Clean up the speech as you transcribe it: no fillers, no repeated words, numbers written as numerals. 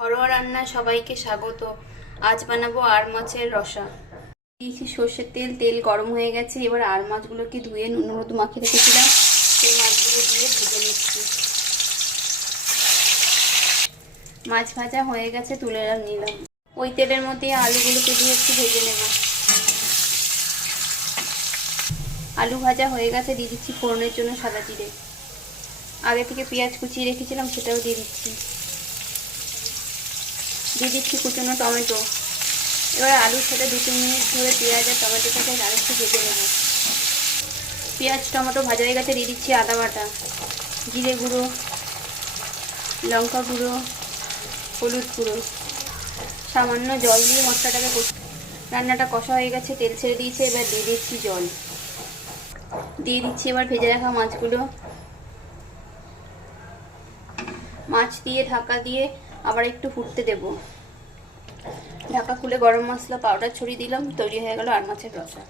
ঘরোয়া রান্না সবাইকে স্বাগত। আজ বানাবো আর মাছের রসা। দিয়েছি সর্ষের তেল, তেল গরম হয়ে গেছে। এবার আর মাছগুলোকে ধুয়ে নুন হলুদ মাখিয়ে রেখেছিলাম, সেই মাছগুলো দিয়ে ভেজে নিচ্ছি। মাছ ভাজা হয়ে গেছে, তুলে নিলাম। ওই তেলের মধ্যে আলুগুলোকে দিয়ে একটু ভেজে নেব। আলু ভাজা হয়ে গেছে, দিয়ে দিচ্ছি ফোড়নের জন্য সাদা জিরে। আগে থেকে পেঁয়াজ কুচিয়ে রেখেছিলাম, সেটাও দিয়ে দিচ্ছি। দিয়ে দিচ্ছি কুচনো টমেটো। এবার আলুর সাথে 2-3 মিনিট ধরে পেঁয়াজ আর টমেটোটাকে আরেকটু ভেজে নেব। পেঁয়াজ টমেটো ভাজা হয়ে গেছে, দিয়ে দিচ্ছি আদা বাটা, জিরে গুঁড়ো, লঙ্কা গুঁড়ো, হলুদ গুঁড়ো। সামান্য জল দিয়ে মশলাটাকে রান্নাটা কষা হয়ে গেছে, তেল ছেড়ে দিয়েছে। এবার দিয়ে দিচ্ছি জল, দিয়ে দিচ্ছি এবার ভেজে রাখা মাছগুলো। মাছ দিয়ে ঢাকা দিয়ে আবার একটু ফুটতে দেব। ঢাকা খুলে গরম মশলা পাউডার ছড়িয়ে দিলাম। তৈরি হয়ে গেল আর মাছের রসা।